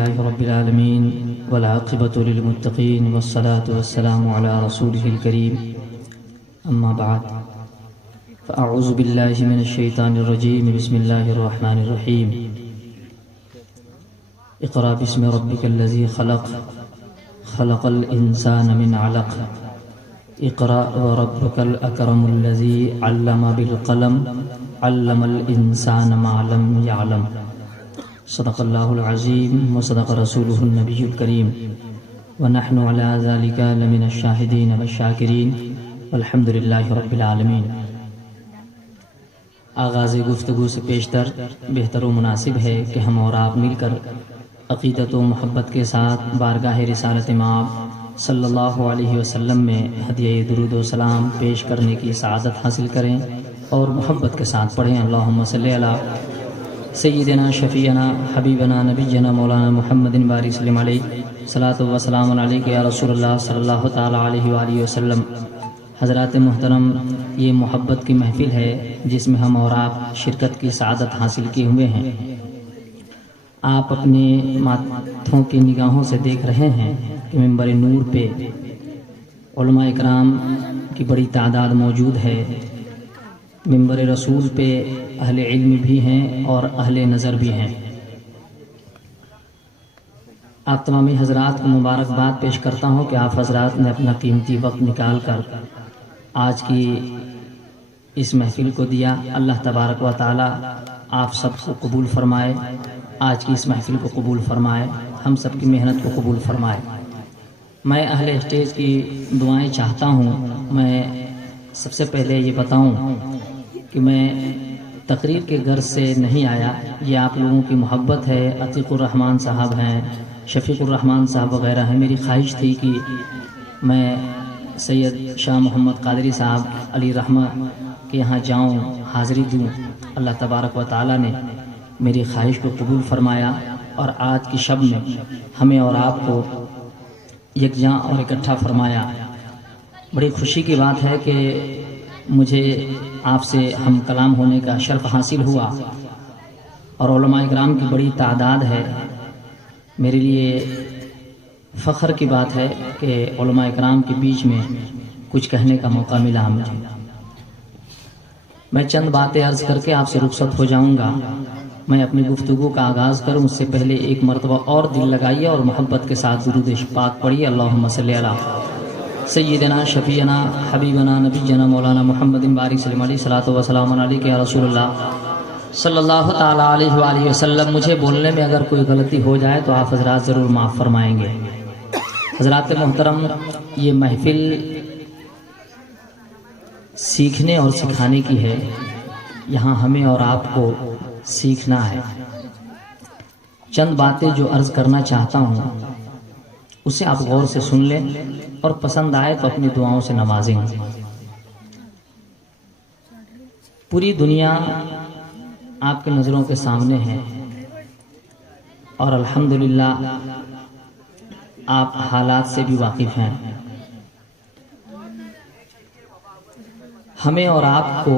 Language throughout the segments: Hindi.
अल्हम्दुलिल्लाहि रब्बिल आलमीन वल आक़िबतु लिल मुत्तक़ीन वस्सलातु वस्सलामु अला रसूलिहिल करीम अम्मा बाद फ़अऊज़ु बिल्लाहि मिनश शैतानिर रजीम बिस्मिल्लाहिर रहमानिर रहीम इक़रा बिस्मि रब्बिकल्लज़ी ख़लक़ ख़लक़ल इंसाना मिन अलक़ इक़रा व रब्बुकल अकरमुल्लज़ी अल्लमा बिल क़लम अल्लमल इंसाना मा लम यअलम सदक़ल्लाहुल अज़ीम व सदक़ रसूलुहुन नबियुल करीम व नहनु अला ज़ालिका लमिनश शाहिदीन व शाकिरीन वल्हम्दुलिल्लाहि रब्बिल आलमीन। आगाज़ गुफ्तगू से पेशतर बेहतर व मुनासिब है कि हम और आप मिलकर अक़ीदत व मोहब्बत के साथ बारगाह रिसालत इमाम सल्लल्लाहु अलैहि वसल्लम में हदिया दुरूद व सलाम पेश करने की सआदत हासिल करें और मोहब्बत के साथ पढ़ें। अल्लाहुम्मा सल्ली अला सय्यिदिना शफ़ीअना हबीबना नबिय्यना मौलाना मुहम्मदिन बारिक सल्लम अलैहि सलातु व सलाम अलैका या रसूलल्लाह सल्लल्लाहु तआला अलैहि व आलिहि वसल्लम। हज़रात मुहतरम, ये मोहब्बत की महफ़िल है जिसमें हम और आप शिरकत की सआदत हासिल किए हुए हैं। आप अपने माथों की निगाहों से देख रहे हैं कि मिंबर नूर पे उलमा इकराम की बड़ी तादाद मौजूद है। मिंबर रसूल पे अहले इल्म भी हैं और अहले नज़र भी हैं। आप तमामी हज़रात को मुबारकबाद पेश करता हूँ कि आप हज़रात ने अपना कीमती वक्त निकाल कर आज की इस महफिल को दिया। अल्लाह तबारक व तआला आप सबको कबूल फरमाए, आज की इस महफिल को कबूल फरमाए, हम सब की मेहनत को कबूल फरमाए। मैं अहले स्टेज की दुआएं चाहता हूँ। मैं सबसे पहले ये बताऊँ कि मैं तकरीर के गर्ज से नहीं आया, ये आप लोगों की मोहब्बत है। अतीकुर रहमान साहब हैं, शफीकुर रहमान साहब वगैरह हैं। मेरी ख्वाहिश थी कि मैं सैयद शाह मोहम्मद कादरी साहब अली रहमा के यहाँ जाऊँ, हाज़िरी दूँ। अल्लाह तबारक व तआला ने मेरी ख्वाहिश को कबूल फरमाया और आज की शब में हमें और आपको यकजां और इकट्ठा फरमाया। बड़ी खुशी की बात है कि मुझे आपसे हम कलाम होने का शर्फ हासिल हुआ और उलमा इकराम की बड़ी तादाद है। मेरे लिए फ़ख्र की बात है कि उलमा इकराम के बीच में कुछ कहने का मौका मिला मुझे। मैं चंद बातें अर्ज़ करके आपसे रुखसत हो जाऊंगा। मैं अपनी गुफ्तगू का आगाज़ करूं उससे पहले एक मरतबा और दिल लगाइए और मोहब्बत के साथ दुरूद पाक पढ़िए। अल्लाहुम्मा सल्ली अला सय्यिदिना शफ़ीअना हबीबना नबिय्यना मौलाना मुहम्मदिन बारिक सल्लम अलैहि सलातु व सलाम अलैका या रसूलल्लाह सल्लल्लाहु तआला अलैहि व आलिहि वसल्लम। मुझे बोलने में अगर कोई गलती हो जाए तो आप हज़रात ज़रूर माफ़ फरमाएंगे। हज़रात मोहतरम, ये महफ़िल सीखने और सिखाने की है। यहाँ हमें और आपको सीखना है। चंद बातें जो अर्ज़ करना चाहता हूँ उसे आप गौर से सुन लें और पसंद आए तो अपनी दुआओं से नवाजेंगे। पूरी दुनिया आपके नज़रों के सामने है और अल्हम्दुलिल्लाह आप हालात से भी वाकिफ़ हैं। हमें और आपको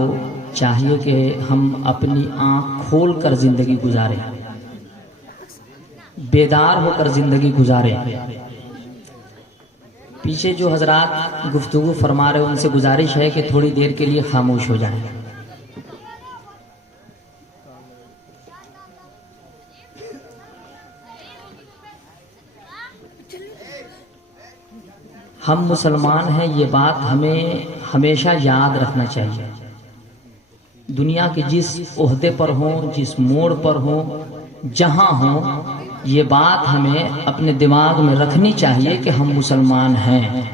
चाहिए कि हम अपनी आँख खोल कर ज़िंदगी गुजारें, बेदार होकर ज़िंदगी गुजारें। पीछे जो हज़रात गुफ्तगू फरमा रहे उनसे गुजारिश है कि थोड़ी देर के लिए खामोश हो जाएं। हम मुसलमान हैं, ये बात हमें हमेशा याद रखना चाहिए। दुनिया के जिस ओहदे पर हों, जिस मोड़ पर हों, जहां हों, ये बात हमें अपने दिमाग में रखनी चाहिए कि हम मुसलमान हैं।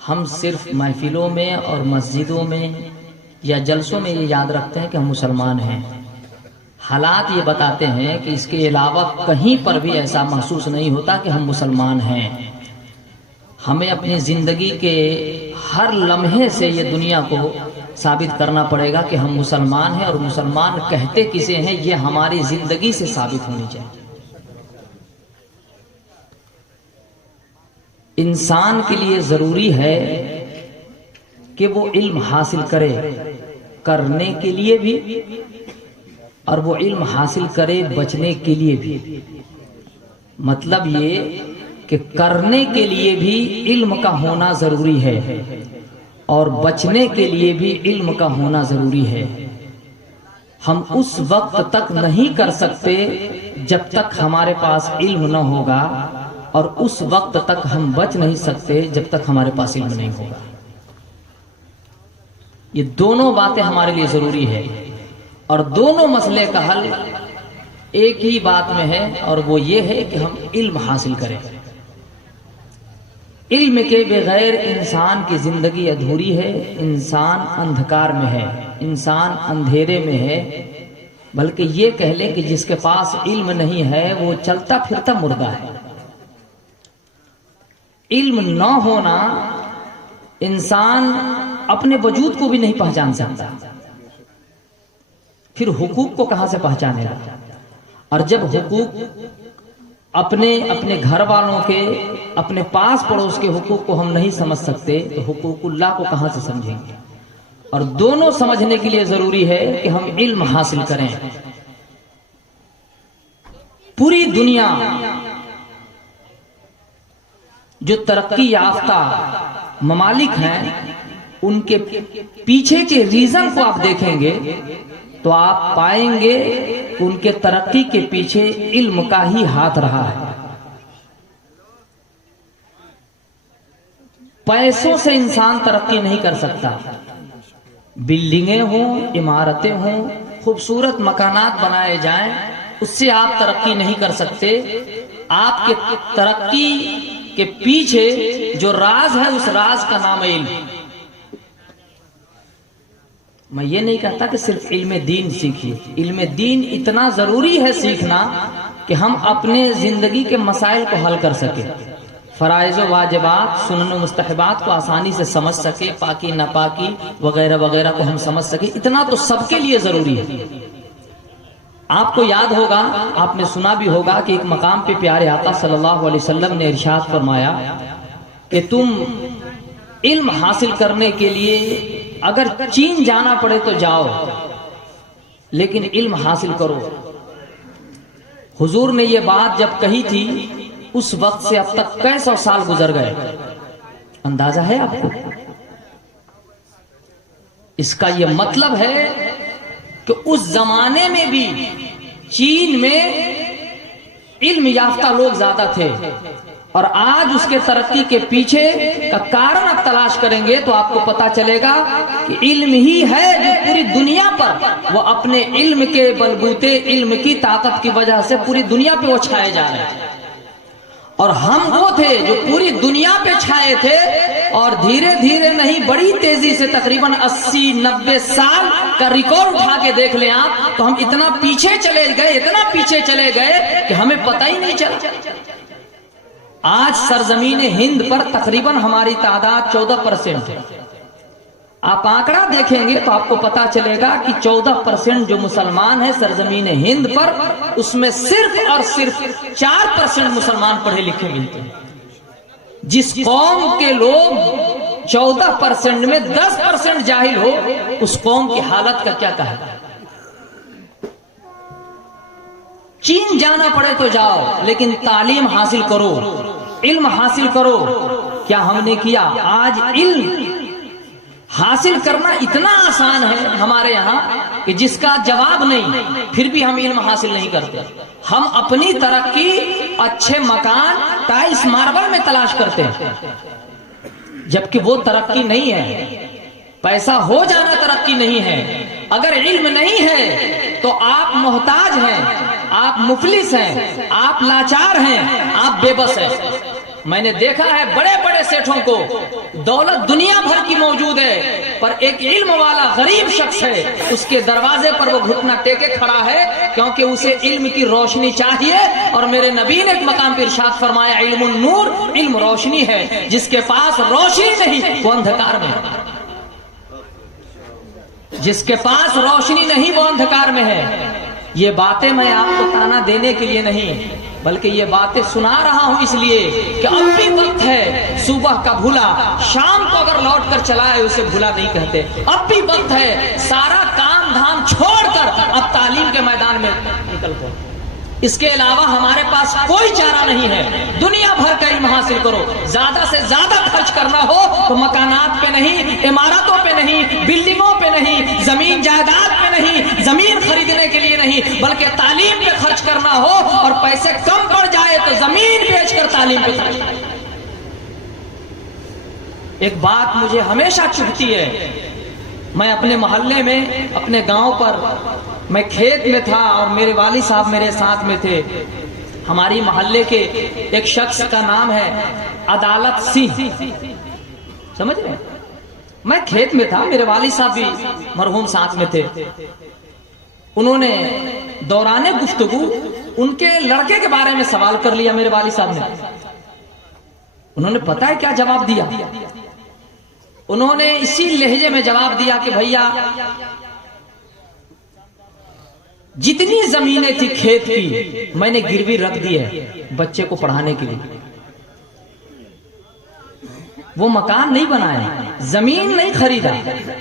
हम सिर्फ महफिलों में और मस्जिदों में या जलसों में ये याद रखते हैं कि हम मुसलमान हैं। हालात ये बताते हैं कि इसके अलावा कहीं पर भी ऐसा महसूस नहीं होता कि हम मुसलमान हैं। हमें अपनी ज़िंदगी के हर लम्हे से ये दुनिया को साबित करना पड़ेगा कि हम मुसलमान हैं, और मुसलमान कहते किसे हैं ये हमारी ज़िंदगी से साबित होनी चाहिए। इंसान के लिए ज़रूरी है कि वो इल्म हासिल करे, करने के लिए भी और वो इल्म हासिल करे बचने के लिए भी। मतलब ये कि करने के लिए भी इल्म का होना जरूरी है और बचने के लिए भी इल्म का होना जरूरी है। हम उस वक्त तक नहीं कर सकते जब तक हमारे पास इल्म न होगा, और उस वक्त तक हम बच नहीं सकते जब तक हमारे पास इल्म नहीं होगा। ये दोनों बातें हमारे लिए जरूरी है, और दोनों मसले का हल एक ही बात में है, और वो ये है कि हम इल्म हासिल करें। इल्म के बगैर इंसान की जिंदगी अधूरी है, इंसान अंधकार में है, इंसान अंधेरे में है। बल्कि ये कह लें कि जिसके पास इल्म नहीं है वो चलता फिरता मुर्दा है। इल्म न होना, इंसान अपने वजूद को भी नहीं पहचान सकता, फिर हुकूक को कहां से पहचानेगा। और जब हुकूक अपने अपने घर वालों के, अपने पास पड़ोस के हुकूक को हम नहीं समझ सकते तो हुकूकुल्लाह को कहां से समझेंगे। और दोनों समझने के लिए जरूरी है कि हम इल्म हासिल करें। पूरी दुनिया जो तरक्की याफ्ता ममालिक हैं, उनके पीछे के रीजन को आप देखेंगे तो आप पाएंगे उनके तरक्की के पीछे इल्म का ही हाथ रहा है। पैसों से इंसान तरक्की नहीं कर सकता। बिल्डिंगें हों, इमारतें हों, खूबसूरत मकानात बनाए जाएं, उससे आप तरक्की नहीं कर सकते। आपके तरक्की के पीछे जो राज है, उस राज का नाम है इल्म। मैं ये नहीं कहता कि सिर्फ इल्म दीन सीखिए। इल्म दीन इतना जरूरी है सीखना कि हम अपने जिंदगी के मसाइल को हल कर सके, फराइज व वाजिबात, सुनन व मुस्तहबात को आसानी से समझ सके, पाकी नापाकी वगैरह वगैरह को हम समझ सके। इतना तो सबके लिए जरूरी है। आपको याद होगा, आपने सुना भी होगा कि एक मकाम पे प्यारे आका सल्लल्लाहु अलैहि वसल्लम ने इरशाद फरमाया कि तुम इल्म हासिल करने के लिए अगर चीन जाना पड़े तो जाओ, लेकिन इल्म हासिल करो। हुजूर ने ये बात जब कही थी, उस वक्त से अब तक कई सौ साल गुजर गए, अंदाजा है आपको? इसका यह मतलब है कि उस जमाने में भी चीन में इल्म याफ्ता लोग ज्यादा थे, और आज उसके तरक्की के पीछे का कारण आप तलाश करेंगे तो आपको पता चलेगा कि इल्म ही है जो पूरी दुनिया पर वो अपने इल्म के बलबूते, इल्म की ताकत की वजह से पूरी दुनिया पे वो छाए जा रहे हैं। और हम वो थे जो पूरी दुनिया पे छाए थे, और धीरे धीरे नहीं, बड़ी तेजी से, तकरीबन 80-90 साल का रिकॉर्ड उठा के देख लें आप, तो हम इतना पीछे चले गए, इतना पीछे चले गए कि हमें पता ही नहीं चला। आज सरजमीन हिंद पर तकरीबन हमारी तादाद 14% है। आप आंकड़ा देखेंगे तो आपको पता चलेगा कि 14% जो मुसलमान है सरजमीन हिंद पर, उसमें सिर्फ और सिर्फ 4% मुसलमान पढ़े लिखे मिलते हैं। जिस कौम के लोग 14% में 10% जाहिल हो, उस कौम की हालत का क्या कहा। चीन जाना पड़े तो जाओ, लेकिन तालीम हासिल करो, इल्म हासिल करो। क्या हमने किया? आज इल्म हासिल करना इतना आसान है हमारे यहाँ कि जिसका जवाब नहीं, फिर भी हम इल्म हासिल नहीं करते। हम अपनी तरक्की अच्छे मकान, टाइल्स, मार्बल में तलाश करते हैं, जबकि वो तरक्की नहीं है। पैसा हो जाना तरक्की नहीं है। अगर इल्म नहीं है तो आप मोहताज हैं, आप मुफलिस हैं, आप लाचार हैं, आप बेबस हैं। मैंने देखा है बड़े बड़े सेठों को दौलत दुनिया भर की मौजूद है, पर एक इल्म वाला गरीब शख्स है, उसके दरवाजे पर वो घुटना टेके खड़ा है, क्योंकि उसे इल्म की रोशनी चाहिए। और मेरे नबी ने एक मकाम पर इरशाद फरमाया, इल्मुन नूर, इल्म रोशनी है, जिसके पास रोशनी नहीं वो अंधकार में है। जिसके पास रोशनी नहीं वो अंधकार में है। ये बातें मैं आपको ताना देने के लिए नहीं, बल्कि ये बातें सुना रहा हूं इसलिए कि अब भी वक्त है। सुबह का भूला शाम को अगर लौट कर चला है उसे भूला नहीं कहते। अब भी वक्त है, सारा काम काम धाम छोड़कर अब तालीम के मैदान में निकल पड़ो। इसके अलावा हमारे पास कोई चारा नहीं है। दुनिया भर का इल्म हासिल करो, ज्यादा से ज्यादा खर्च करना हो तो मकानात पे नहीं, इमारतों पे नहीं, बिल्डिंगों पे नहीं, जमीन जायदाद पे नहीं, जमीन खरीदने के लिए नहीं, बल्कि तालीम पे खर्च करना हो और पैसे कम पड़ जाए तो जमीन बेचकर तालीम पे खर्च। एक बात मुझे हमेशा चुभती है, मैं अपने मोहल्ले में, अपने गांव पर, मैं खेत में था और मेरे वाली साहब मेरे साथ में थे। हमारी मोहल्ले के एक शख्स का नाम है अदालत सिंह, समझ रहे हैं? मैं खेत में था, मेरे वाली साहब भी मरहूम साथ में थे। उन्होंने दौराने गुफ्तगू उनके लड़के के बारे में सवाल कर लिया मेरे वाली साहब ने। उन्होंने पता है क्या जवाब दिया? उन्होंने इसी लहजे में जवाब दिया कि भैया जितनी जमीनें थी खेत की मैंने गिरवी रख दी है बच्चे को पढ़ाने के लिए। वो मकान नहीं बनाया, जमीन नहीं खरीदा,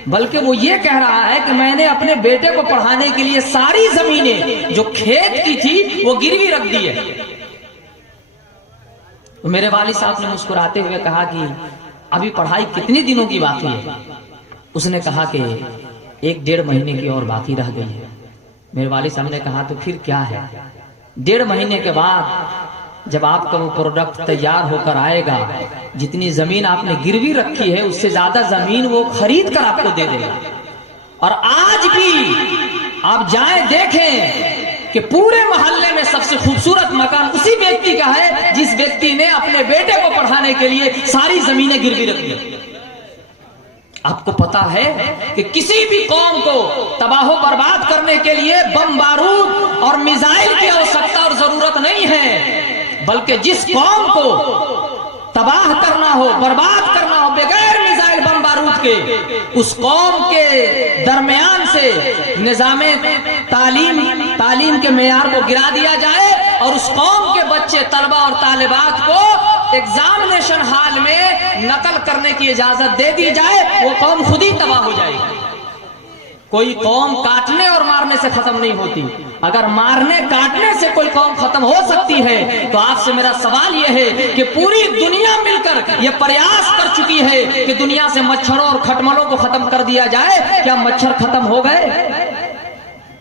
बल्कि वो ये कह रहा है कि मैंने अपने बेटे को पढ़ाने के लिए सारी जमीनें जो खेत की थी वो गिरवी रख दी है। तो मेरे वालिद साहब ने मुस्कुराते हुए कहा कि अभी पढ़ाई कितने दिनों की बाकी है? उसने कहा कि 1-1.5 महीने की और बाकी रह गई है। मेरे वालिद साहब ने कहा तो फिर क्या है? 1.5 महीने के बाद जब आपका वो प्रोडक्ट तैयार होकर आएगा, जितनी जमीन आपने गिरवी रखी है उससे ज्यादा जमीन वो खरीद कर आपको दे देगा। और आज भी आप जाएं देखें कि पूरे मोहल्ले में सबसे खूबसूरत मकान उसी व्यक्ति का है जिस व्यक्ति ने अपने बेटे को पढ़ाने के लिए सारी जमीनें गिरवी रख दी। आपको पता है कि किसी भी कौम को तबाह बर्बाद करने के लिए बम बारूद और मिसाइल की आवश्यकता और जरूरत नहीं है, बल्कि जिस कौम को तबाह करना हो, बर्बाद करना हो बगैर मिसाइल बम बारूद के, उस कौम के दरमियान से निजामे तालीम के मेयार को गिरा दिया जाए और उस कौम के बच्चे, तलबा और तालिबात को एग्जामिनेशन हॉल में नकल करने की इजाजत दे दी जाए, वो कौम खुद ही तबाह हो जाएगी। कोई कौम काटने और मारने से खत्म नहीं होती। अगर मारने काटने से कोई कौम खत्म हो सकती है तो आपसे मेरा सवाल यह है कि पूरी दुनिया मिलकर यह प्रयास कर चुकी है कि दुनिया से मच्छरों और खटमलों को खत्म कर दिया जाए। क्या मच्छर खत्म हो गए?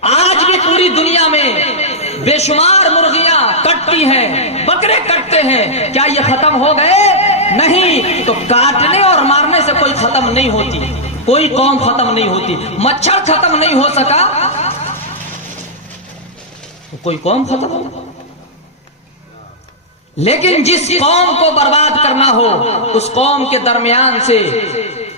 आज भी पूरी दुनिया में बेशुमार मुर्गियां कटती हैं, बकरे कटते हैं, क्या ये खत्म हो गए? नहीं। तो काटने और मारने से कोई खत्म नहीं होती, कोई कौम खत्म नहीं होती। मच्छर खत्म नहीं हो सका तो कोई कौम खत्म हो। लेकिन जिस कौम को बर्बाद करना हो उस कौम के दरमियान से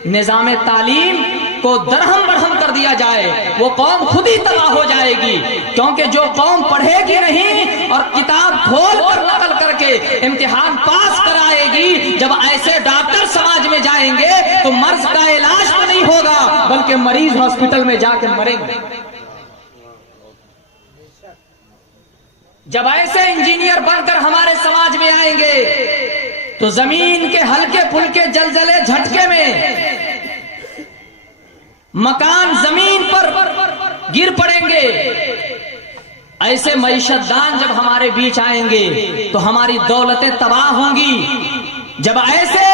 निजाम तालीम को दरहम बरहम कर दिया जाए, वो कौम खुद ही तबाह हो जाएगी। क्योंकि जो कौम पढ़ेगी नहीं और किताब खोल कर नकल करके इम्तिहान पास कराएगी, जब ऐसे डॉक्टर समाज में जाएंगे तो मर्ज का इलाज तो नहीं होगा बल्कि मरीज हॉस्पिटल में जाकर मरेंगे। जब ऐसे इंजीनियर बनकर हमारे समाज में आएंगे तो जमीन के हल्के फुल्के जलजले झटके में मकान जमीन पर गिर पड़ेंगे। ऐसे मईशतदान जब हमारे बीच आएंगे तो हमारी दौलतें तबाह होंगी। जब ऐसे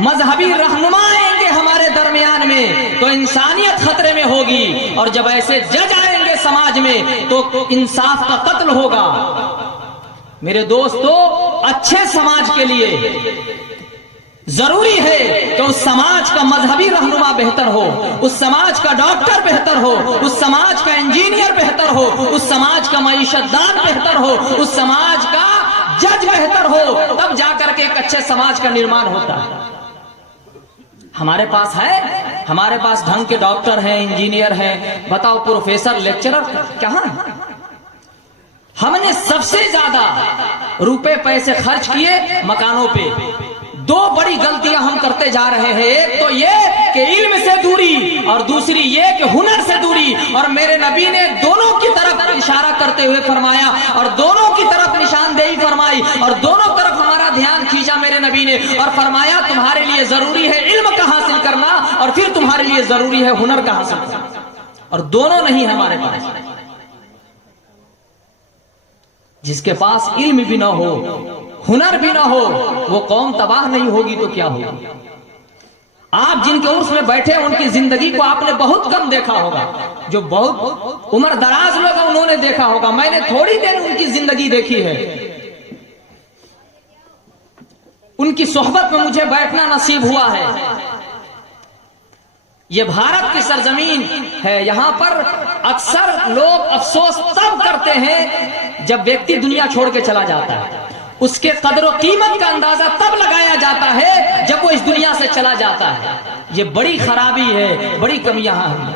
मजहबी रहनुमा आएंगे हमारे दरमियान में तो इंसानियत खतरे में होगी। और जब ऐसे जज आएंगे समाज में तो इंसाफ का कत्ल होगा। मेरे दोस्तों, अच्छे समाज के लिए जरूरी है कि उस समाज का मजहबी रहनुमा बेहतर हो, उस समाज का डॉक्टर बेहतर हो, उस समाज का इंजीनियर बेहतर हो, उस समाज का मईशतदान बेहतर हो, उस समाज का जज बेहतर हो, तब जाकर के एक अच्छे समाज का निर्माण होता है। हमारे पास है, हमारे पास ढंग के डॉक्टर हैं, इंजीनियर हैं, बताओ प्रोफेसर, लेक्चरर कहां है? हमने सबसे ज्यादा रुपए पैसे खर्च किए मकानों पे। दो बड़ी गलतियां हम करते जा रहे हैं। एक तो ये कि इल्म से दूरी और दूसरी ये कि हुनर से दूरी। और मेरे नबी ने दोनों की तरफ इशारा करते हुए फरमाया और दोनों की तरफ निशानदेही फरमाई और दोनों तरफ हमारा ध्यान खींचा मेरे नबी ने और फरमाया तुम्हारे लिए जरूरी है इल्म का हासिल करना और फिर तुम्हारे लिए जरूरी है हुनर का हासिल करना। और दोनों नहीं हमारे पास। जिसके पास इल्म भी ना हो, हुनर भी ना हो, वो कौम तबाह नहीं होगी तो क्या होगी। आप जिनके उर्स में बैठे उनकी जिंदगी को आपने बहुत कम देखा होगा, जो बहुत उम्र दराज लोग हैं उन्होंने देखा होगा। मैंने थोड़ी देर उनकी जिंदगी देखी है। उनकी सोहबत में मुझे बैठना नसीब हुआ है। ये भारत की सरजमीन है, यहां पर अक्सर लोग अफसोस तब करते हैं जब व्यक्ति दुनिया छोड़ के चला जाता है। उसके कदर और कीमत का अंदाजा तब लगाया जाता है जब वो इस दुनिया से चला जाता है। ये बड़ी खराबी है, बड़ी कमियां हैं।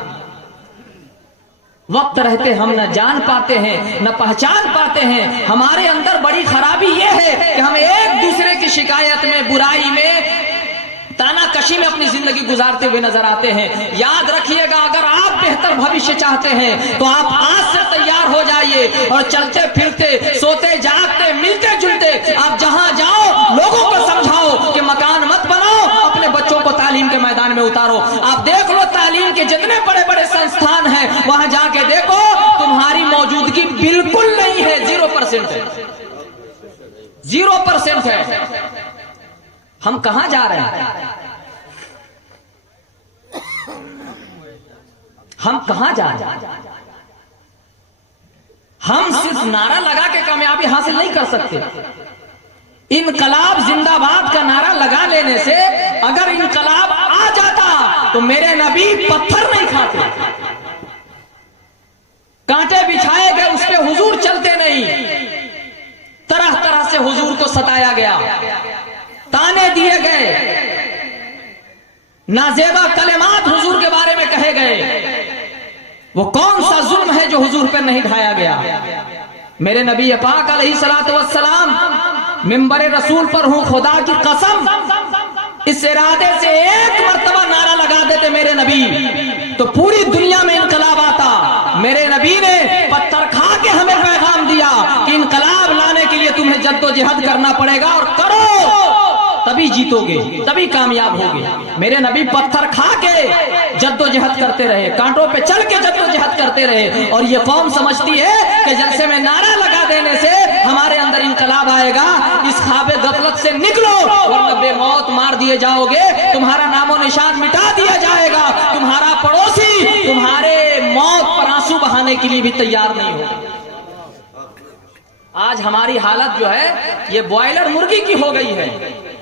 वक्त रहते हम न जान पाते हैं, न पहचान पाते हैं। हमारे अंदर बड़ी खराबी ये है कि हम एक दूसरे की शिकायत में, बुराई में, तानाकशी में अपनी जिंदगी गुजारते हुए नजर आते हैं। याद रखिएगा, अगर आप बेहतर भविष्य चाहते हैं तो आप आज से तैयार हो जाइए और चलते फिरते, सोते जागते, मिलते जुलते आप जहां जाओ लोगों को समझाओ कि मकान मत बनाओ, अपने बच्चों को तालीम के मैदान में उतारो। आप देख लो तालीम के जितने बड़े बड़े संस्थान हैं, वहां जाके देखो तुम्हारी मौजूदगी बिल्कुल नहीं है, 0% है, 0% है। हम कहां जा रहे हैं? हम कहां जा रहे हैं? हम सिर्फ नारा लगा के कामयाबी हासिल नहीं कर सकते। इनकलाब जिंदाबाद का नारा लगा लेने से अगर इनकलाब आ जाता तो मेरे नबी पत्थर नहीं खाते, कांटे बिछाए गए उस पे हुजूर चलते नहीं। तरह तरह से हुजूर को सताया गया, ताने दिए गए, नाजेबा कलेमात हुजूर के बारे में कहे गए। वो कौन सा जुल्म है जो हुजूर पर नहीं ढाया गया। मेरे नबी पाक अलैहिस्सलातु वस्सलाम मिंबर रसूल पर हूं खुदा की कसम, इस इरादे से एक मर्तबा नारा लगा देते मेरे नबी तो पूरी दुनिया में इनकलाब आता। मेरे नबी ने पत्थर खा के हमें पैगाम दिया कि इनकलाब लाने के लिए तुम्हें जद्दोजहद करना पड़ेगा और करो, तभी जीतोगे, तभी कामयाब होगे। मेरे नबी पत्थर खा के जद्दोजहद करते रहे, कांटों पे चल के जद्दोजहद करते रहे। और ये कौम समझती है कि जलसे में नारा लगा देने से हमारे अंदर इनकलाब आएगा। इस ख्वाबे गफलत से निकलो वरना बेमौत मार दिए जाओगे, तुम्हारा नामो निशान मिटा दिया जाएगा। तुम्हारा पड़ोसी तुम्हारे मौत पर आंसू बहाने के लिए भी तैयार नहीं होगा। आज हमारी हालत जो है ये बॉयलर मुर्गी की हो गई है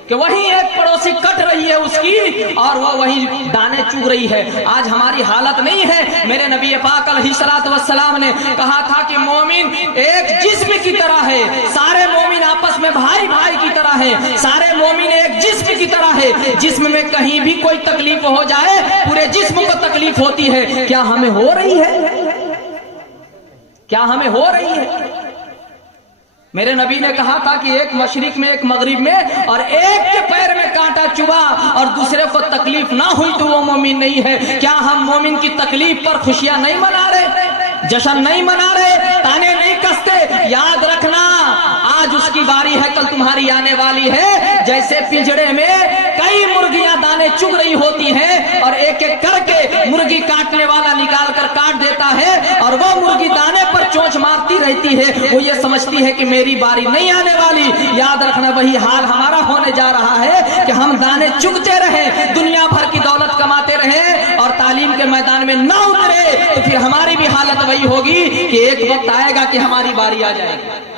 कि वहीं एक पड़ोसी कट रही है उसकी और वो वहीं दाने चुग रही है। आज हमारी हालत नहीं है। मेरे नबी पाक अलैहिस्सलातु वस्सलाम ने कहा था कि मोमिन एक जिस्म की तरह है, सारे मोमिन आपस में भाई भाई की तरह है, सारे मोमिन एक जिस्म की तरह है। जिस्म में कहीं भी कोई तकलीफ हो जाए पूरे जिस्म को तकलीफ होती है। क्या हमें हो रही है? क्या हमें हो रही है? मेरे नबी ने कहा था कि एक मशरिक में एक मगरिब में और एक के पैर में कांटा चुभा और दूसरे को तकलीफ ना हुई तो वो मोमिन नहीं है। क्या हम मोमिन की तकलीफ पर खुशियां नहीं मना रहे, जश्न नहीं मना रहे, ताने नहीं कसते? याद रखना आज उसकी बारी है, कल तुम्हारी आने वाली है। जैसे पिंजड़े में कई मुर्गियां दाने चुग रही होती हैं और एक एक करके मुर्गी काटने वाला निकाल कर काट देता है और वो मुर्गी दाने पर चोंच मारती रहती है, वो ये समझती है कि मेरी बारी नहीं आने वाली। याद रखना वही हाल हमारा होने जा रहा है कि हम दाने चुगते रहे, दुनिया भर की दौलत कमाते रहे और तालीम के मैदान में ना उतरे तो फिर हमारी भी हालत वही होगी कि एक वक्त आएगा कि हमारी बारी आ जाएगी।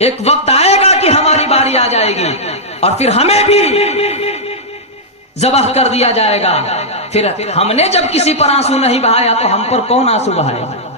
एक वक्त आएगा कि हमारी बारी आ जाएगी और फिर हमें भी ज़बह कर दिया जाएगा। फिर हमने जब किसी पर आंसू नहीं बहाया तो हम पर कौन आंसू बहाएगा?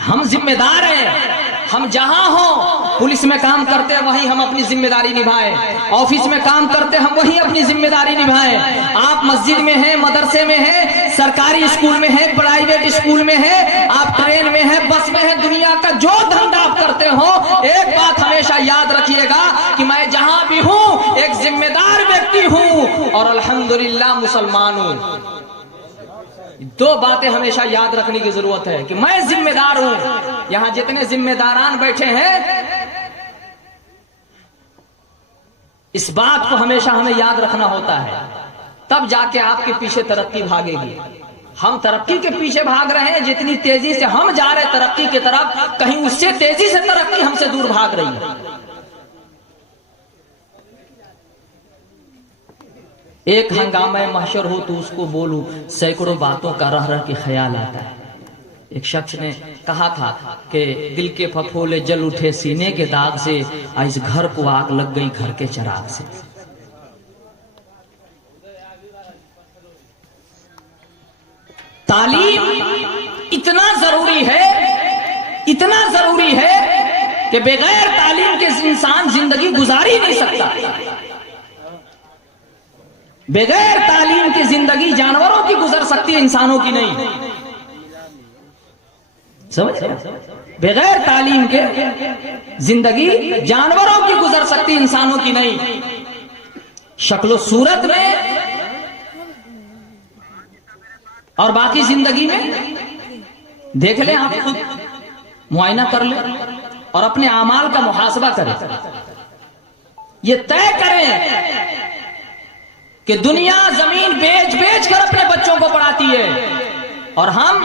हम जिम्मेदार हैं। हम जहां हो, पुलिस में काम करते हैं वहीं हम अपनी जिम्मेदारी निभाएं, ऑफिस में काम करते हैं हम वहीं अपनी जिम्मेदारी निभाएं। आप मस्जिद में हैं, मदरसे में हैं, सरकारी स्कूल में हैं, प्राइवेट स्कूल में हैं, आप ट्रेन में हैं, बस में हैं, दुनिया का जो धंधा आप करते हो, एक बात हमेशा याद रखिएगा कि मैं जहां भी हूं एक जिम्मेदार व्यक्ति हूं और अल्हम्दुलिल्लाह मुसलमान हूं। दो बातें हमेशा याद रखने की जरूरत है कि मैं जिम्मेदार हूं। यहां जितने जिम्मेदारान बैठे हैं इस बात को हमेशा हमें याद रखना होता है तब जाके आपके पीछे तरक्की भागेगी। हम तरक्की के पीछे भाग रहे हैं, जितनी तेजी से हम जा रहे हैं तरक्की की तरफ, कहीं उससे तेजी से तरक्की हमसे दूर भाग रही है। एक हंगामा महशर हो तो उसको बोलूं, सैकड़ों बातों का रह रह के ख्याल आता है। एक शख्स ने कहा था कि दिल के फफोले जल उठे सीने के दाग से, इस घर को आग लग गई घर के चिराग से। तालीम इतना जरूरी है, इतना जरूरी है कि बगैर तालीम के इंसान जिंदगी गुजार ही नहीं सकता। बगैर तालीम की जिंदगी जानवरों की गुजर सकती है, इंसानों की नहीं। समझ रहे? बगैर तालीम के जिंदगी जानवरों की गुजर सकती, इंसानों की नहीं। शक्लो सूरत में और बाकी जिंदगी में देख लें, आप खुद मुआयना कर लें और अपने आमाल का मुहासबा करें। ये तय करें कि दुनिया जमीन बेच बेच कर अपने बच्चों को पढ़ाती है और हम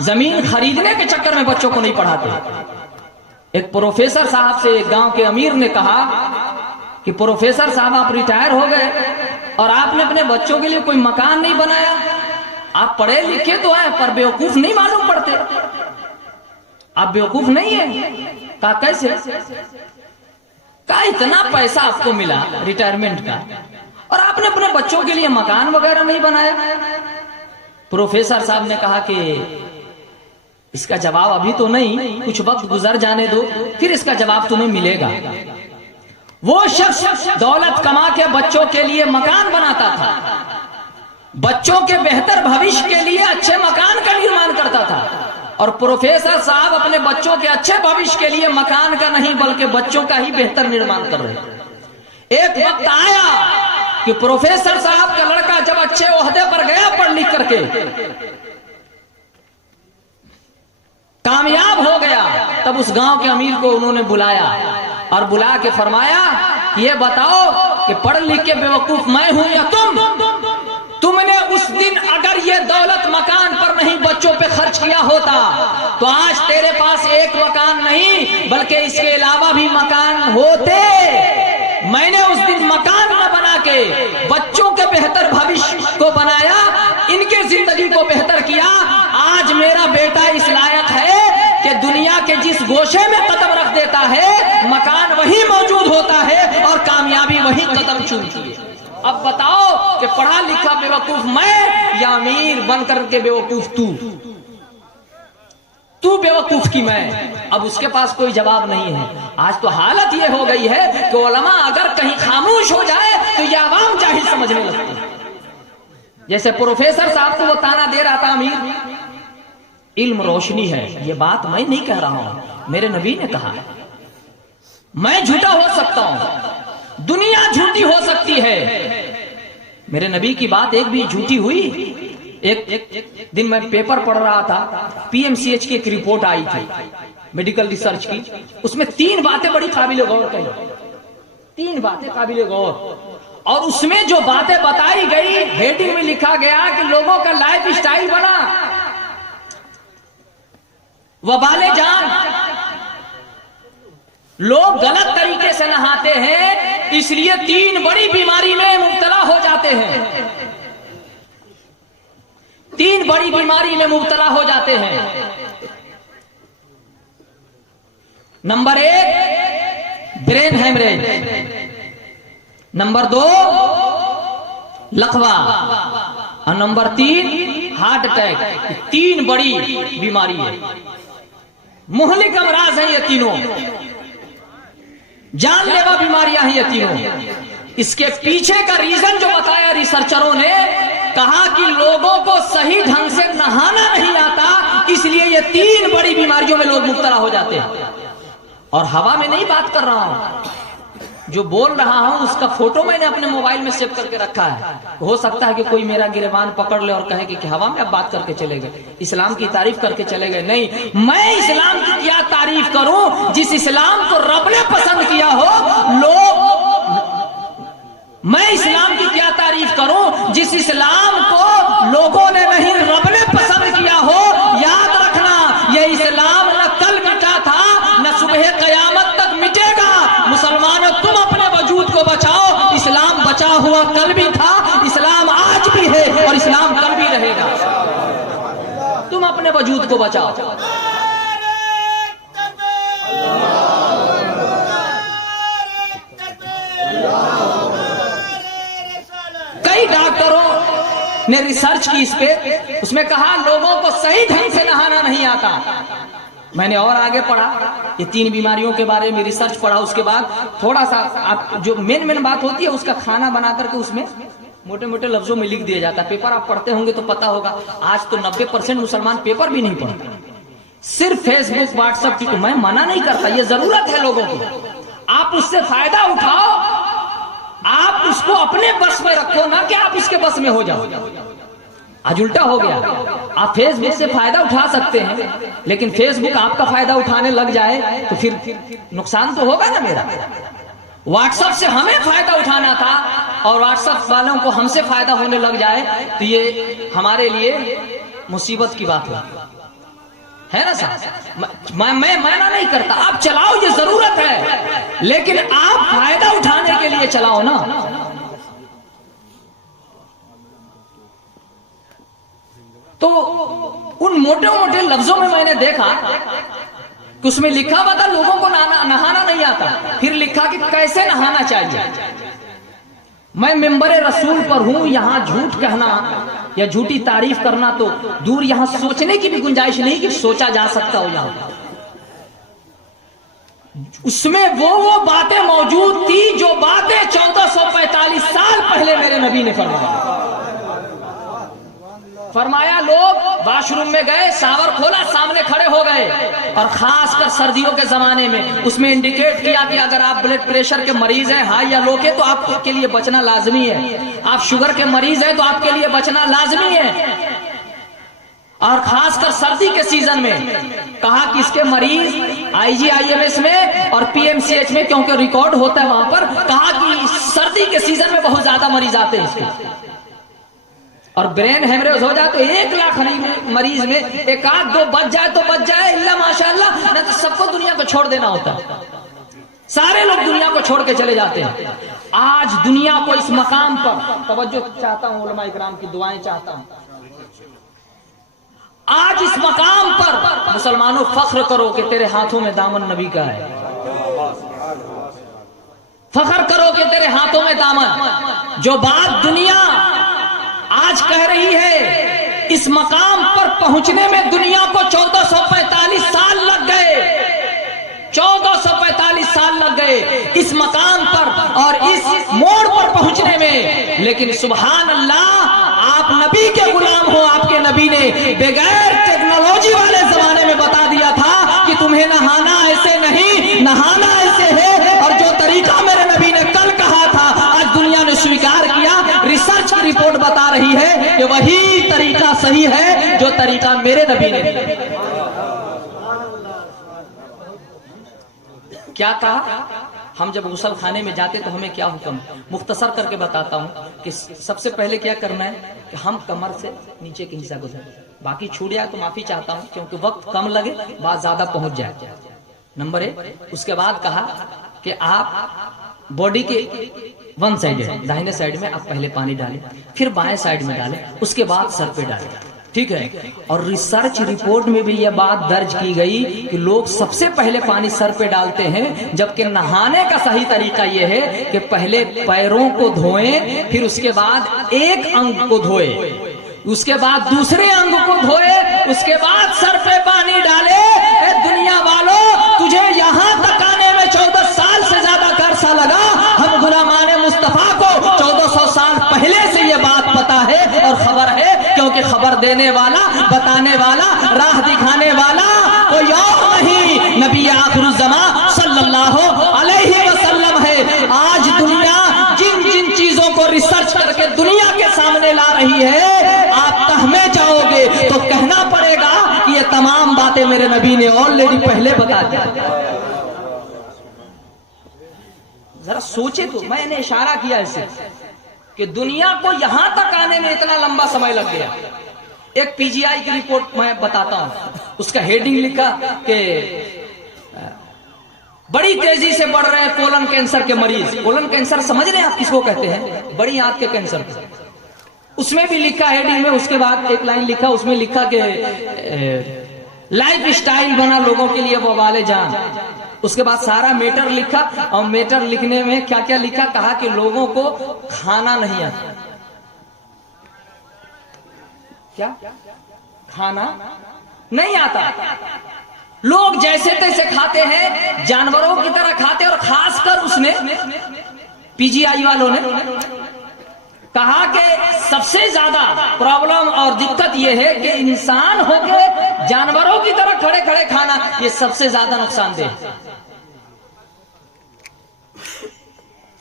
जमीन खरीदने के चक्कर में बच्चों को नहीं पढ़ाते। एक प्रोफेसर साहब से एक गांव के अमीर ने कहा कि प्रोफेसर साहब, आप रिटायर हो गए और आपने अपने बच्चों के लिए कोई मकान नहीं बनाया। आप पढ़े लिखे तो हैं पर बेवकूफ नहीं मालूम पड़ते। आप बेवकूफ नहीं है। कहा कैसे? कहा इतना पैसा आपको मिला रिटायरमेंट का और आपने अपने बच्चों के लिए मकान वगैरह नहीं बनाया। प्रोफेसर साहब ने कहा कि इसका जवाब अभी तो नहीं, कुछ वक्त गुजर जाने दो, फिर इसका जवाब तुम्हें मिलेगा। वो शख्स दौलत कमा के बच्चों के लिए मकान बनाता था, बच्चों के बेहतर भविष्य के लिए अच्छे मकान का निर्माण करता था। और प्रोफेसर साहब अपने बच्चों के अच्छे भविष्य के लिए मकान का नहीं बल्कि बच्चों का ही बेहतर निर्माण कर रहे। एक वक्त आया कि प्रोफेसर साहब का लड़का जब अच्छे ओहदे पर गया पढ़ लिख करके, कामयाब हो गया, तब उस गांव के अमीर को उन्होंने बुलाया और बुला के फरमाया, ये बताओ कि पढ़ लिख के बेवकूफ मैं हूं या तुमने उस दिन अगर ये दौलत मकान पर नहीं बच्चों पे खर्च किया होता तो आज तेरे पास एक मकान नहीं बल्कि इसके अलावा भी मकान होते। मैंने उस दिन मकान न बना के बच्चों के बेहतर भविष्य को बनाया, इनके जिंदगी को बेहतर किया। आज मेरा बेटा इस लायक है कि दुनिया के जिस गोशे में कदम रख देता है मकान वही मौजूद होता है और कामयाबी वही कदम चूमती है। अब बताओ कि पढ़ा लिखा बेवकूफ मैं या अमीर बनकर के बेवकूफ तू बेवकूफ की मैं? अब उसके पास कोई जवाब नहीं है। आज तो हालत ये हो गई है कि उलमा अगर कहीं खामोश हो जाए तो ये आवाम जाहिल समझने लगती है। जैसे प्रोफेसर साहब को वो ताना दे रहा था अमीर, इल्म रोशनी है। ये बात मैं नहीं कह रहा हूं, मेरे नबी ने कहा है। मैं झूठा हो सकता हूं, दुनिया झूठी हो सकती है, मेरे नबी की बात एक भी झूठी हुई? एक दिन मैं पेपर पढ़ रहा था, पीएमसीएच की एक रिपोर्ट आई थी मेडिकल रिसर्च की, उसमें 3 बातें बड़ी काबिल गौर कही, 3 बातें काबिल गौर। और उसमें जो बातें बताई गई, हेडिंग में लिखा गया कि लोगों का लाइफ स्टाइल बना वबाले जान, लोग गलत तरीके से नहाते हैं इसलिए 3 बड़ी बीमारी में मुब्तला हो जाते हैं, 3 बड़ी बीमारी में मुब्तला हो जाते हैं। नंबर 1 ब्रेन हेमरेज, नंबर 2 लकवा और नंबर 3 हार्ट अटैक। 3 बड़ी बीमारी है, मुहलिक अमराज है ये तीनों, जानलेवा बीमारियां हैं ये तीनों। इसके पीछे का रीजन जो बताया रिसर्चरों ने, कहा कि लोगों को सही ढंग से नहाना नहीं आता, इसलिए ये 3 बड़ी बीमारियों में लोग मुब्तला हो जाते हैं। और हवा में नहीं बात कर रहा हूं, जो बोल रहा हूं उसका फोटो मैंने अपने मोबाइल में सेव करके रखा है। हो सकता है कि कोई मेरा गिरबान पकड़ ले और कहे कि हवा में अब बात करके चले गए, इस्लाम की तारीफ करके चले गए। नहीं, मैं इस्लाम की क्या तारीफ करूं जिस इस्लाम को रब ने पसंद किया हो। मैं इस्लाम की क्या तारीफ करूं जिस इस्लाम को लोगों ने नहीं रब ने पसंद किया हो। याद रखना, ये इस्लाम न कल मिटा था न सुबह कयामत तक मिटेगा। मुसलमानों, तुम अपने वजूद को बचाओ। इस्लाम बचा हुआ कल भी था, इस्लाम आज भी है और इस्लाम कल भी रहेगा। तुम अपने वजूद को बचाओ। कई डॉक्टरों ने रिसर्च की इस पे, उसमें कहा लोगों को सही ढंग से नहाना नहीं आता। मैंने और आगे पढ़ा, ये 3 बीमारियों के बारे में रिसर्च पढ़ा। उसके बाद थोड़ा सा आप जो मेन बात होती है उसका खाना बना करके उसमें मोटे मोटे लफ्जों में लिख दिया जाता है। पेपर आप पढ़ते होंगे तो पता होगा। आज तो 90% मुसलमान पेपर भी नहीं पढ़ते, सिर्फ फेसबुक व्हाट्सएप की। तो मैं मना नहीं करता, ये जरूरत है लोगों की, आप उससे फायदा उठाओ, आप उसको अपने बस में रखो, ना कि आप उसके बस में हो जाओ। आज उल्टा हो गया, आप फेसबुक से फायदा उठा सकते हैं, लेकिन फेसबुक आपका फायदा उठाने लग जाए तो फिर नुकसान तो होगा ना मेरा। व्हाट्सएप से हमें फायदा उठाना था और व्हाट्सएप वालों को हमसे फायदा होने लग जाए तो ये हमारे लिए मुसीबत की बात है ना साहब। मैं मना नहीं करता, आप चलाओ, ये जरूरत है, लेकिन आप फायदा उठाने के लिए चलाओ ना। तो उन मोटे मोटे लफ्जों में मैंने देखा कि उसमें लिखा हुआ था लोगों को नहाना नहीं आता, फिर लिखा कि कैसे नहाना चाहिए। मैं मिंबरे रसूल पर हूं, यहां झूठ कहना या झूठी तारीफ करना तो दूर, यहां सोचने की भी गुंजाइश नहीं कि सोचा जा सकता हो। यहां उसमें वो बातें मौजूद थी जो बातें 1445 साल पहले मेरे नबी ने फरमाया। लोग वॉशरूम में गए, शावर खोला, सामने खड़े हो गए, और खासकर सर्दियों के जमाने में उसमें इंडिकेट किया कि अगर आप ब्लड प्रेशर के मरीज हैं, हाई या लो के, तो आपके लिए बचना लाजमी है। आप शुगर के मरीज हैं तो आपके लिए बचना लाजमी है। और खासकर सर्दी के सीजन में कहा कि इसके मरीज IGIMS में और PMCH में, क्योंकि रिकॉर्ड होता है वहां पर, कहा कि सर्दी के सीजन में बहुत ज्यादा मरीज आते हैं इसके, और ब्रेन हेमरेज हो जाए तो 1 लाख मरीज में 1-2 बच जाए तो बच जाए, इल्ला माशाअल्लाह, नहीं तो सबको दुनिया को छोड़ देना होता है। सारे लोग दुनिया को छोड़ के चले जाते हैं। आज दुनिया को इस मकाम पर तवज्जो चाहता हूं, उलमा इकराम की दुआएं चाहता हूं। आज इस मकाम पर मुसलमानों फख्र करो कि तेरे हाथों में दामन नबी का है। फख्र करो कि तेरे हाथों में दामन। जो बात दुनिया आज कह रही है, इस मकाम पर पहुंचने में दुनिया को 1445 साल लग गए। 1445 साल लग गए इस मकाम पर और इस मोड़ पर पहुंचने में। लेकिन सुभान अल्लाह, आप नबी के गुलाम हो। आपके नबी ने बगैर टेक्नोलॉजी वाले जमाने में बता दिया था कि तुम्हें नहाना ऐसे नहीं, नहाना ऐसे है। और जो तरीका मेरे नबी ने कल कहा था, आज दुनिया ने स्वीकार किया। रिसर्च की रिपोर्ट बता रही है कि वही तरीका सही है जो तरीका मेरे नबी ने दिया। क्या कहा? हम जब गुसल खाने में जाते तो हमें क्या हुक्म, मुख्तसर करके बताता हूं कि सबसे पहले क्या करना है कि हम कमर से नीचे के हिस्सा गुजर, बाकी छूट जाए तो माफी चाहता हूं क्योंकि वक्त कम लगे, बात ज्यादा पहुंच जाए। नंबर 1। उसके बाद कहा कि आप बॉडी के 1 साइड है, दाहिने साइड में आप पहले पानी डालें, फिर बाएं साइड में डालें, उसके बाद सर पे डालें, ठीक है। और रिसर्च रिपोर्ट में भी यह बात दर्ज की गई कि लोग सबसे पहले पानी सर पे डालते हैं, जबकि नहाने का सही तरीका यह है कि पहले पैरों को धोएं, फिर उसके बाद एक अंग को धोए, उसके बाद दूसरे अंग को धोए, उसके बाद सर पे पानी डाले। दुनिया वालों, तुझे यहां तक आने में 14 साल से ज्यादा का अरसा लगा। हम गुलामाने मुस्तफा को 1400 साल पहले से ये बात पता है और खबर है, क्योंकि खबर देने वाला, बताने वाला, राह दिखाने वाला कोई और नहीं, नबी आखिरुज़्ज़मा सल्लल्लाहु अलैहि वसल्लम है। आज दुनिया जिन जिन चीजों को रिसर्च करके दुनिया के सामने ला रही है, आप तहमे जाओगे तो कहना पड़ेगा कि ये तमाम बातें मेरे नबी ने ऑलरेडी पहले बता दी। जरा सोचे तो, मैंने इशारा किया इसे कि दुनिया को यहां तक आने में इतना लंबा समय लग गया। एक पीजीआई की रिपोर्ट मैं बताता हूं, उसका हेडिंग लिखा कि बड़ी तेजी से बढ़ रहे हैं कोलन कैंसर के मरीज। कोलन कैंसर समझ रहे हैं आप किसको कहते हैं? बड़ी आंत के कैंसर। उसमें भी लिखा हेडिंग में, उसके बाद एक लाइन लिखा, उसमें लिखा कि लाइफ स्टाइल बना लोगों के लिए वबाले जान। उसके बाद सारा मैटर लिखा, और मैटर लिखने में क्या क्या लिखा, कहा कि लोगों को खाना नहीं आता। क्या खाना नहीं आता? लोग जैसे तैसे खाते हैं, जानवरों की तरह खाते हैं। और खासकर उसने पीजीआई वालों ने कहा कि सबसे ज्यादा प्रॉब्लम और दिक्कत यह है कि इंसान होके जानवरों की तरह खड़े खड़े खाना, ये सबसे ज्यादा नुकसानदेह है।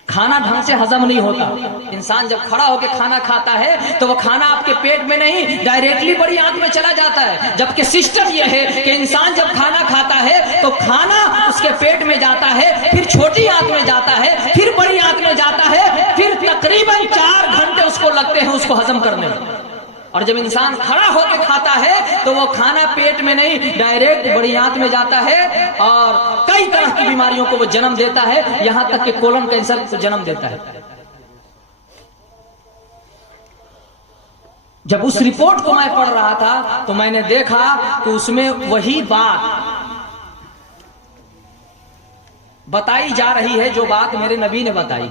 खाना ढंग से हजम नहीं होता। इंसान जब खड़ा होकर खाना खाता है तो वो खाना आपके पेट में नहीं, डायरेक्टली बड़ी आंत में चला जाता है। जबकि सिस्टम यह है कि इंसान जब खाना खाता है तो खाना उसके पेट में जाता है, फिर छोटी आंत में जाता है, फिर बड़ी आंत में जाता है, फिर तकरीबन 4 घंटे उसको लगते हैं उसको हजम करने में। और जब इंसान खड़ा होकर खाता है तो वो खाना पेट में नहीं, डायरेक्ट बड़ी आंत में जाता है, और कई तरह की बीमारियों को वो जन्म देता है, यहां तक कि कोलन कैंसर को जन्म देता है। जब उस रिपोर्ट को मैं पढ़ रहा था तो मैंने देखा कि उसमें वही बात बताई जा रही है जो बात मेरे नबी ने बताई।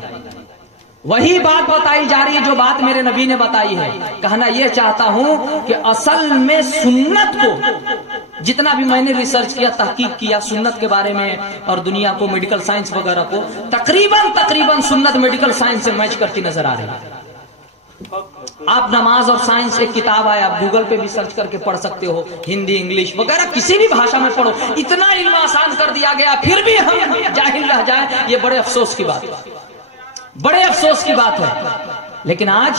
वही बात बताई जा रही है जो बात मेरे नबी ने बताई है। कहना यह चाहता हूं कि असल में सुन्नत को, जितना भी मैंने रिसर्च किया, तहकीक किया सुन्नत के बारे में और दुनिया को, मेडिकल साइंस वगैरह को, तकरीबन सुन्नत मेडिकल साइंस से मैच करती नजर आ रही है। आप नमाज और साइंस एक किताब है, आप गूगल पे भी सर्च करके पढ़ सकते हो, हिंदी इंग्लिश वगैरह किसी भी भाषा में पढ़ो। इतना इल्म आसान कर दिया गया, फिर भी हम जाहिल रह जाए, ये बड़े अफसोस की बात है, बड़े अफसोस की बात है। लेकिन आज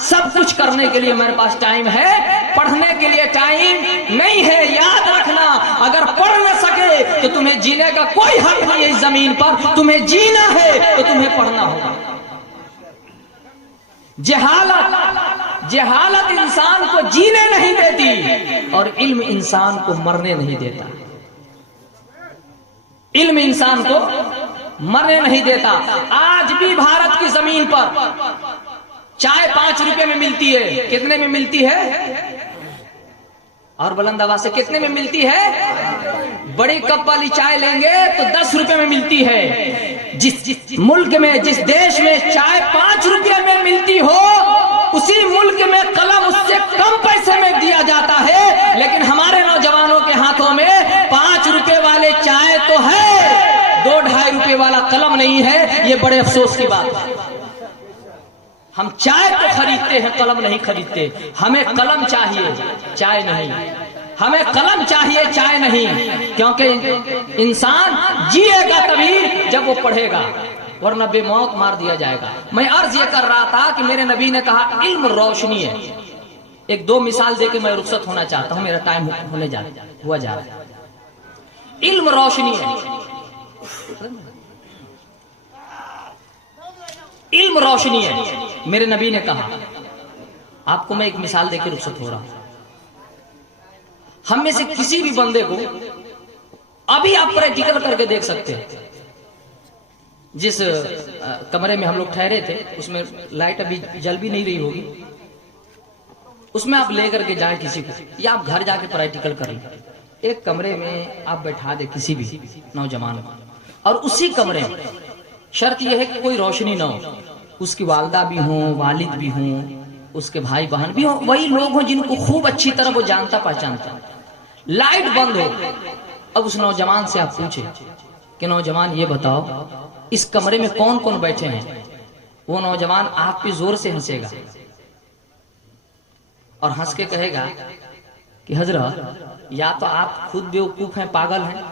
सब कुछ करने के लिए मेरे पास टाइम है, पढ़ने के लिए टाइम नहीं है। याद रखना, अगर पढ़ न सके तो तुम्हें जीने का कोई हक नहीं है इस जमीन पर। तुम्हें जीना है तो तुम्हें पढ़ना होगा। जहालत इंसान को जीने नहीं देती, और इल्म इंसान को मरने नहीं देता। इल्म इंसान को मरने नहीं देता। आज भी भारत की जमीन पर चाय 5 रुपए में मिलती है। कितने में मिलती है? और बुलंद आवाज से, कितने में मिलती है? बड़ी कप वाली चाय लेंगे तो 10 रुपए में मिलती है। जिस मुल्क में, जिस देश में चाय 5 रुपए में मिलती हो, उसी मुल्क में कलम उससे कम पैसे में दिया जाता है। लेकिन हमारे नौजवानों के हाथों में 5 रुपए वाले चाय तो है, 2-2.5 रुपए वाला कलम नहीं है। ये बड़े अफसोस की बात है। हम चाय तो खरीदते हैं, कलम नहीं खरीदते। हमें कलम चाहिए, चाय नहीं। हमें कलम चाहिए, चाय नहीं। क्योंकि इंसान जिएगा तभी जब वो पढ़ेगा, वरना बेमौत मार दिया जाएगा। मैं अर्ज ये कर रहा था कि मेरे नबी ने कहा इल्म रोशनी है। 1-2 मिसाल देके मैं रुखसत होना चाहता हूं, मेरा टाइम हुआ जा रहा है। इल्म रोशनी है, इल्म रोशनी है, मेरे नबी ने कहा। आपको मैं एक मिसाल देकर रुखसत हो रहा हूं। हम में से किसी भी बंदे को अभी आप प्रैक्टिकल करके देख सकते हैं। जिस कमरे में हम लोग ठहरे थे उसमें लाइट अभी जल भी नहीं रही होगी, उसमें आप लेकर के जाए किसी को, या आप घर जाके प्रैक्टिकल करें। एक कमरे में आप बैठा दे किसी भी नौजवान को, और उसी कमरे में शर्त यह है कि कोई रोशनी ना हो, उसकी वालदा भी हो, वालिद भी हो, उसके भाई बहन भी हो, वही लोग हों जिनको खूब अच्छी तरह वो जानता पहचानता। लाइट बंद हो। अब उस नौजवान से आप पूछे कि नौजवान ये बताओ इस कमरे में कौन कौन बैठे हैं। वो नौजवान आप पे जोर से हंसेगा और हंस के कहेगा कि हजरत, या तो आप खुद बेवकूफ हैं, पागल हैं,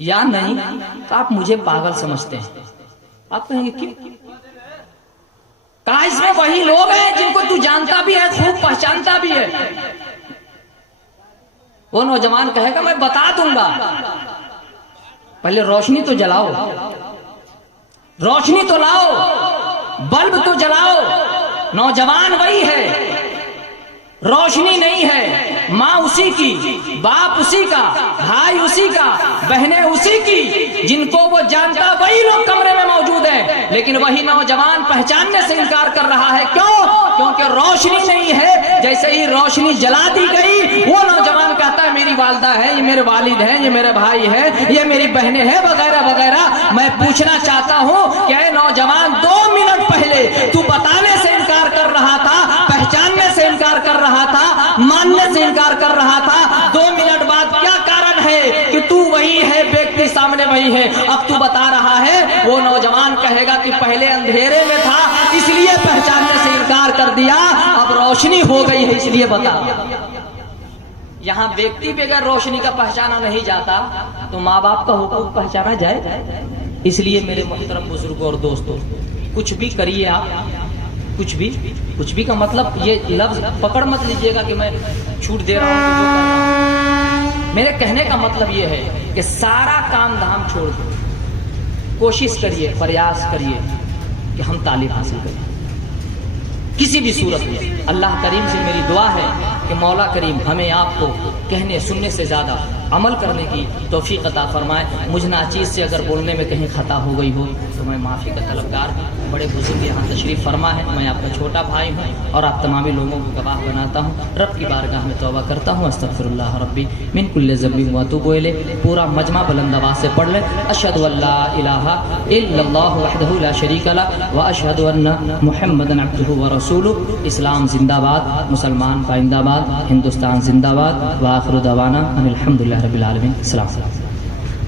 या नहीं तो आप मुझे पागल समझते हैं। आप कहेंगे क्यों? कहा इसमें वही लोग हैं जिनको तू जानता भी है, खूब पहचानता भी है। वो नौजवान कहेगा मैं बता दूंगा, पहले रोशनी तो जलाओ। रोशनी तो लाओ, बल्ब तो जलाओ। नौजवान वही है, रोशनी नहीं है। माँ उसी की, बाप उसी का, भाई उसी का, बहनें उसी की, जिनको वो जानता वही लोग कमरे में मौजूद हैं। लेकिन वही नौजवान पहचानने से इनकार कर रहा है। क्यों? क्योंकि रोशनी नहीं है। जैसे ही रोशनी जला दी गई, वो नौजवान कहता है मेरी वालिदा है, ये मेरे वालिद हैं, ये मेरे भाई है, ये मेरी बहनें हैं, वगैरह वगैरह। मैं पूछना चाहता हूँ कि नौजवान 2 मिनट पहले तू बताने से इनकार कर रहा था, पहचानने से इनकार कर रहा था, मानने से इनकार कर रहा था। 2 मिनट बाद क्या कारण है कि तू वही है, व्यक्ति सामने वही है, अब तू बता रहा है। वो नौजवान कहेगा कि पहले अंधेरे में था इसलिए पहचानने से इनकार कर दिया, अब रोशनी हो गई है इसलिए बता। यहाँ व्यक्ति बगैर रोशनी का पहचाना नहीं जाता, तो माँ बाप का हुक्म पहचाना जाए। इसलिए मेरे मोहतरम बुजुर्गों और दोस्तों, कुछ भी करिए आप, कुछ भी का मतलब ये लफ्ज पकड़ मत लीजिएगा कि मैं छूट दे रहा हूं तो जो कर रहा हूं। मेरे कहने का मतलब ये है कि सारा काम धाम छोड़ दो, कोशिश करिए, प्रयास करिए कि हम तालीम हासिल करें किसी भी सूरत में। अल्लाह करीम से मेरी दुआ है कि मौला करीम हमें आपको कहने सुनने से ज़्यादा अमल करने की तौफीक अता फरमाए। मुझ नाचीज़ से अगर बोलने में कहीं खता हो गई हो तो मैं माफ़ी का तलबगार हूँ। बड़े बुजुर्ग यहाँ तशरीफ़ फरमा है, मैं आपका छोटा भाई हूँ और आप तमामी लोगों को गवाह बनाता हूँ। रब की बारगाह में तौबा करता हूँ, अस्तगफिरुल्लाह रब्बी मिन कुल्लि ज़ंबिन व अतूबु इलैह। पूरा मजमा बुलंद आवाज़ से पढ़ लें। अशहदु अल्ला इलाहा इल्लल्लाहु वहदहु ला शरीका लह व अशहदु अन्ना मुहम्मदन अब्दुहु व रसूलुहु। इस्लाम जिंदाबाद, मुसलमान पाइंदाबाद, हिंदुस्तान जिंदाबाद। व आखिरु दवाना अनिल हम्दुलिल्लाहि रब्बिल आलमीन। अस्सलाम।